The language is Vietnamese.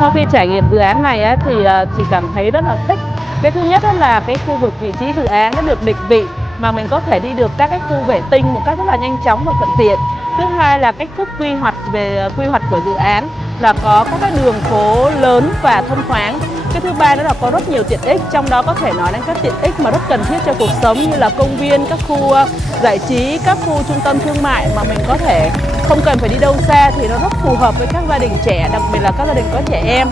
Sau khi trải nghiệm dự án này thì chị cảm thấy rất là thích. Cái thứ nhất là cái khu vực vị trí dự án nó được định vị mà mình có thể đi được các cái khu vệ tinh một cách rất là nhanh chóng và thuận tiện. Thứ hai là cách thức quy hoạch của dự án là có các cái đường phố lớn và thông thoáng. Cái thứ ba đó là có rất nhiều tiện ích, trong đó có thể nói đến các tiện ích mà rất cần thiết cho cuộc sống như là công viên, các khu giải trí, các khu trung tâm thương mại mà mình có thể không cần phải đi đâu xa thì nó rất phù hợp với các gia đình trẻ, đặc biệt là các gia đình có trẻ em.